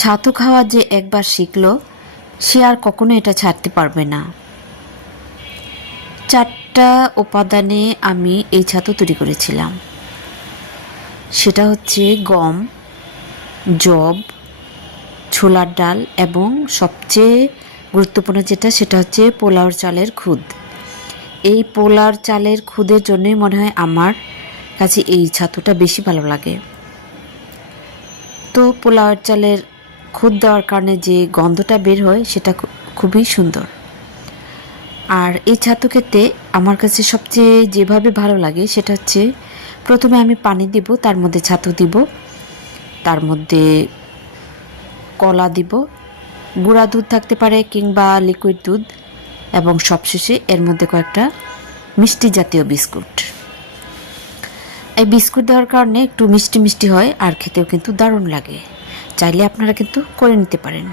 ছাতু খাওয়া যে একবার শিখলো সে আর কখনো এটা ছাড়তে পারবে না। 4টা উপাদানে আমি এই ছাতু তৈরি করেছিলাম। সেটা হচ্ছে গম, যব, ছোলার ডাল এবং সবচেয়ে গুরুত্বপূর্ণ যেটা সেটা হচ্ছে পোলাওর চালের খুদ। এই পোলাওর চালের খুদের জন্যই মনে হয় আমার কাছে এই ছাতুটা বেশি ভালো লাগে। তো পোলাওর চালের খুদ দেওয়ার কারণে যে গন্ধটা বের হয় সেটা খুবই সুন্দর। আর এই ছাতু খেতে আমার কাছে সবচেয়ে যেভাবে ভালো লাগে সেটা হচ্ছে প্রথমে আমি পানি দিব, তার মধ্যে ছাতু দিব, তার মধ্যে কলা দিব, গুঁড়া দুধ থাকতে পারে কিংবা লিকুইড দুধ, এবং সবশেষে এর মধ্যে কয়েকটা মিষ্টি জাতীয় বিস্কুট। এই বিস্কুট দেওয়ার কারণে একটু মিষ্টি মিষ্টি হয় আর খেতেও কিন্তু দারুণ লাগে। চাইলে আপনারা কিন্তু করে নিতে পারেন।